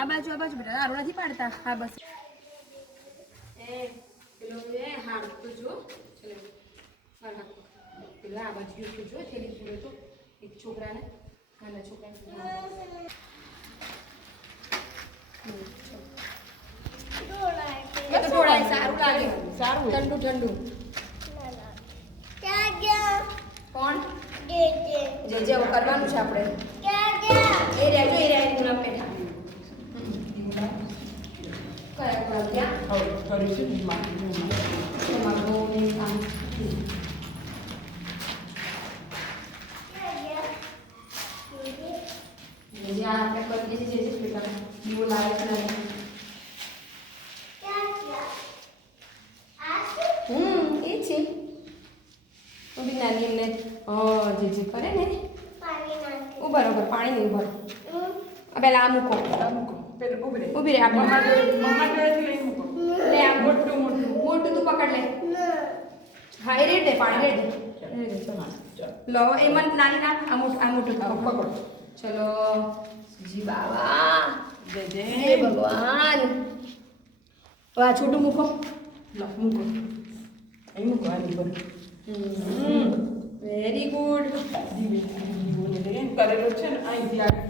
આ બાજુ બેટા આરો નથી પાડતા હા બસ એ પેલો એ હા તો જો ચલો હા પેલા આ બાજુ તો જો થેલી પૂરો તો એક છોકરાને નાના છોકરાને તો ઢોળાય સારું લાગે સારું ઠંડુ ઠંડુ કોણ જે જે કરવાનું છે આપણે એ રહ્યા ગુલાબ બેઠા કયા ગુલાબ ત્યાં આપણે કરીએ છીએ જે પેલા દીવો લાવે છે એ છે બી નાની એમને જે કરે ને બરોબર પાણી નહીં ઉભર પેલા આ મૂકો ઉભી રે આપણે લે આ મોટું તું પકડ લે હા એ રેડ દે પાણી રેડ દે લો એ મન નાની ના આ મોટું પકડો ચલો જી બાબા જય ભગવાન આ છોટું મૂકો મૂકો અહીં મૂકો આની પર વેરી ગુડ કરેલો છે ને અહીંથી આગળ